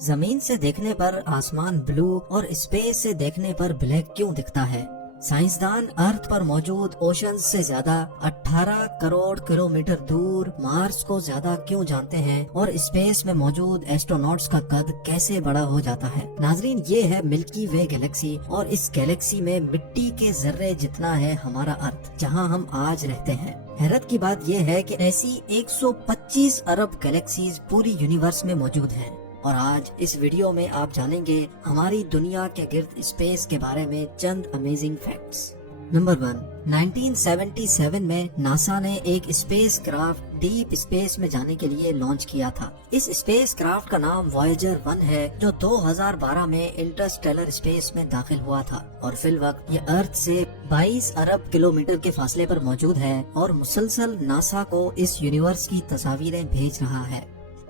زمین سے دیکھنے پر آسمان بلو اور اسپیس سے دیکھنے پر بلیک کیوں دکھتا ہے؟ سائنسدان ارتھ پر موجود اوشنز سے زیادہ 18 کروڑ کلومیٹر دور مارس کو زیادہ کیوں جانتے ہیں، اور اسپیس میں موجود ایسٹروناٹس کا قد کیسے بڑا ہو جاتا ہے؟ ناظرین، یہ ہے ملکی وے گیلیکسی، اور اس گیلیکسی میں مٹی کے ذرے جتنا ہے ہمارا ارتھ، جہاں ہم آج رہتے ہیں۔ حیرت کی بات یہ ہے کہ ایسی 125 ارب گیلیکسیز پوری یونیورس میں موجود ہیں، اور آج اس ویڈیو میں آپ جانیں گے ہماری دنیا کے گرد اسپیس کے بارے میں چند امیزنگ فیکٹس۔ نمبر 1، 1977 میں ناسا نے ایک اسپیس کرافٹ ڈیپ اسپیس میں جانے کے لیے لانچ کیا تھا۔ اس اسپیس کرافٹ کا نام وایجر 1 ہے، جو 2012 میں انٹرسٹیلر اسپیس میں داخل ہوا تھا، اور فی الوقت یہ ارتھ سے 22 ارب کلومیٹر کے فاصلے پر موجود ہے اور مسلسل ناسا کو اس یونیورس کی تصاویریں بھیج رہا ہے۔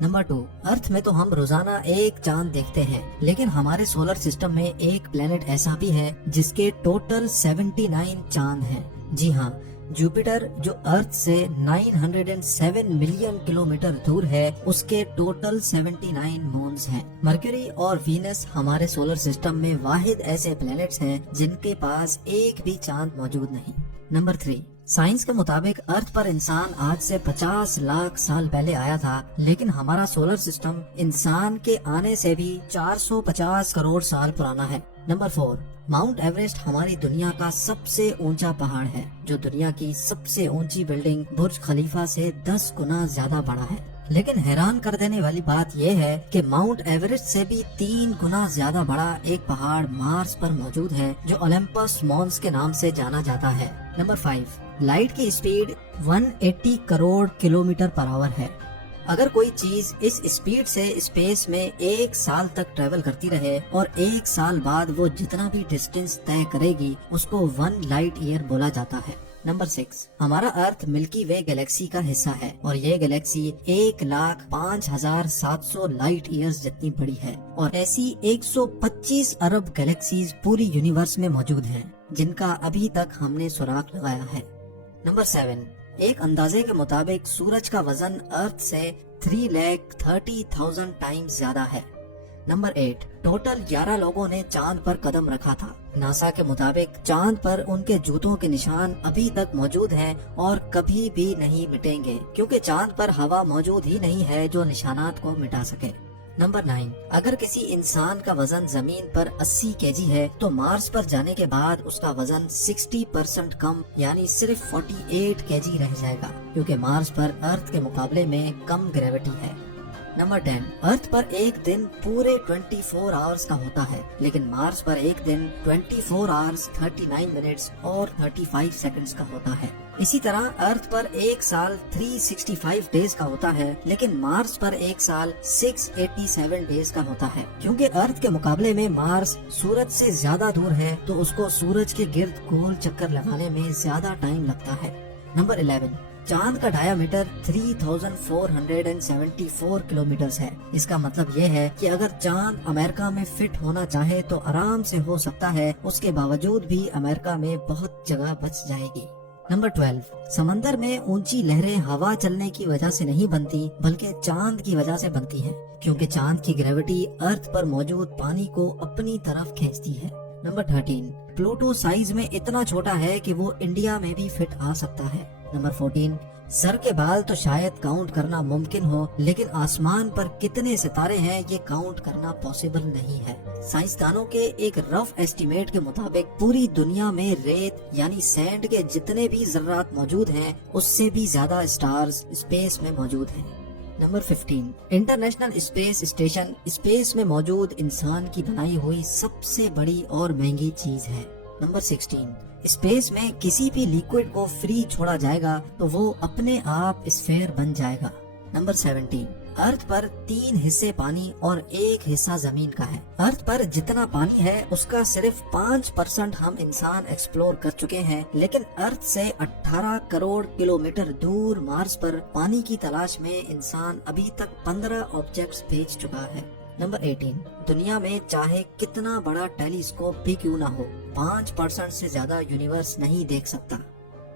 نمبر 2، ارتھ میں تو ہم روزانہ ایک چاند دیکھتے ہیں، لیکن ہمارے سولر سسٹم میں ایک پلینٹ ایسا بھی ہے جس کے ٹوٹل 79 چاند ہیں۔ جی ہاں، جوپیٹر جو ارتھ سے 907 ملین کلومیٹر دور ہے، اس کے ٹوٹل 79 مونز ہیں۔ مرکوری اور وینس ہمارے سولر سسٹم میں واحد ایسے پلینٹس ہیں جن کے پاس ایک بھی چاند موجود نہیں۔ نمبر 3، سائنس کے مطابق ارتھ پر انسان آج سے 50 لاکھ سال پہلے آیا تھا، لیکن ہمارا سولر سسٹم انسان کے آنے سے بھی 450 کروڑ سال پرانا ہے۔ نمبر 4، ماؤنٹ ایوریسٹ ہماری دنیا کا سب سے اونچا پہاڑ ہے، جو دنیا کی سب سے اونچی بلڈنگ برج خلیفہ سے 10 گنا زیادہ بڑا ہے۔ لیکن حیران کر دینے والی بات یہ ہے کہ ماؤنٹ ایوریسٹ سے بھی 3 گنا زیادہ بڑا ایک پہاڑ مارس پر موجود ہے، جو اولمپس مونس کے نام سے جانا جاتا ہے۔ نمبر 5، لائٹ کی اسپیڈ 180 کروڑ کلومیٹر پر آور ہے۔ اگر کوئی چیز اس اسپیڈ سے اسپیس میں 1 سال تک ٹریول کرتی رہے اور 1 سال بعد وہ جتنا بھی ڈسٹینس طے کرے گی، اس کو 1 لائٹ ایئر بولا جاتا ہے۔ نمبر 6، ہمارا ارتھ ملکی وے گیلیکسی کا حصہ ہے، اور یہ گیلیکسی 1,05,700 لائٹ ایئرز جتنی بڑی ہے، اور ایسی 125 ارب گیلیکسیز پوری یونیورس میں موجود ہیں جن کا ابھی تک ہم نے سراغ لگایا ہے۔ نمبر 7، ایک اندازے کے مطابق سورج کا وزن ارتھ سے 3,30,000 ٹائمز زیادہ ہے۔ نمبر 8، ٹوٹل 11 لوگوں نے چاند پر قدم رکھا تھا۔ ناسا کے مطابق چاند پر ان کے جوتوں کے نشان ابھی تک موجود ہیں اور کبھی بھی نہیں مٹیں گے، کیونکہ چاند پر ہوا موجود ہی نہیں ہے جو نشانات کو مٹا سکے۔ نمبر 9، اگر کسی انسان کا وزن زمین پر 80 kg ہے تو مارس پر جانے کے بعد اس کا وزن 60% کم، یعنی صرف 48 kg رہ جائے گا، کیونکہ مارس پر ارتھ کے مقابلے میں کم گریوٹی ہے۔ نمبر 10، ارتھ پر ایک دن پورے 24 آورز کا ہوتا ہے، لیکن مارس پر ایک دن 24 آورز 39 منٹس اور 35 سیکنڈز کا ہوتا ہے۔ اسی طرح ارتھ پر ایک سال 365 ڈیز کا ہوتا ہے، لیکن مارس پر ایک سال 687 ڈیز کا ہوتا ہے۔ کیونکہ ارتھ کے مقابلے میں مارس سورج سے زیادہ دور ہے، تو اس کو سورج کے گرد گول چکر لگانے میں زیادہ ٹائم لگتا ہے۔ نمبر 11، چاند کا ڈایا میٹر 3474 کلومیٹرز ہے۔ اس کا مطلب یہ ہے کہ اگر چاند امریکہ میں فٹ ہونا چاہے تو آرام سے ہو سکتا ہے، اس کے باوجود بھی امریکہ میں بہت جگہ بچ جائے گی۔ نمبر 12، سمندر میں اونچی لہریں ہوا چلنے کی وجہ سے نہیں بنتی، بلکہ چاند کی وجہ سے بنتی ہیں، کیونکہ چاند کی گریوٹی ارتھ پر موجود پانی کو اپنی طرف کھینچتی ہے۔ نمبر 13، پلوٹو سائز میں اتنا چھوٹا ہے کہ وہ انڈیا میں بھی فٹ آ سکتا ہے۔ نمبر 14، سر کے بال تو شاید کاؤنٹ کرنا ممکن ہو، لیکن آسمان پر کتنے ستارے ہیں یہ کاؤنٹ کرنا پاسبل نہیں ہے۔ سائنسدانوں کے ایک رف ایسٹیمیٹ کے مطابق پوری دنیا میں ریت یعنی سینڈ کے جتنے بھی ذرات موجود ہیں، اس سے بھی زیادہ اسٹارز اسپیس میں موجود ہیں۔ Number 15، international space station space میں موجود انسان کی بنائی ہوئی سب سے بڑی اور مہنگی چیز ہے۔ نمبر 16، اسپیس میں کسی بھی لیکوڈ کو فری چھوڑا جائے گا تو وہ اپنے آپ اسفیر بن جائے گا۔ نمبر 17، ارتھ پر 3 حصے پانی اور 1 حصہ زمین کا ہے۔ ارتھ پر جتنا پانی ہے اس کا صرف 5% ہم انسان ایکسپلور کر چکے ہیں، لیکن ارتھ سے 18 کروڑ کلومیٹر دور مارس پر پانی کی تلاش میں انسان ابھی تک 15 آبجیکٹس بھیج چکا ہے۔ نمبر 18، دنیا میں چاہے کتنا بڑا ٹیلی اسکوپ بھی کیوں نہ ہو، 5% سے زیادہ یونیورس نہیں دیکھ سکتا۔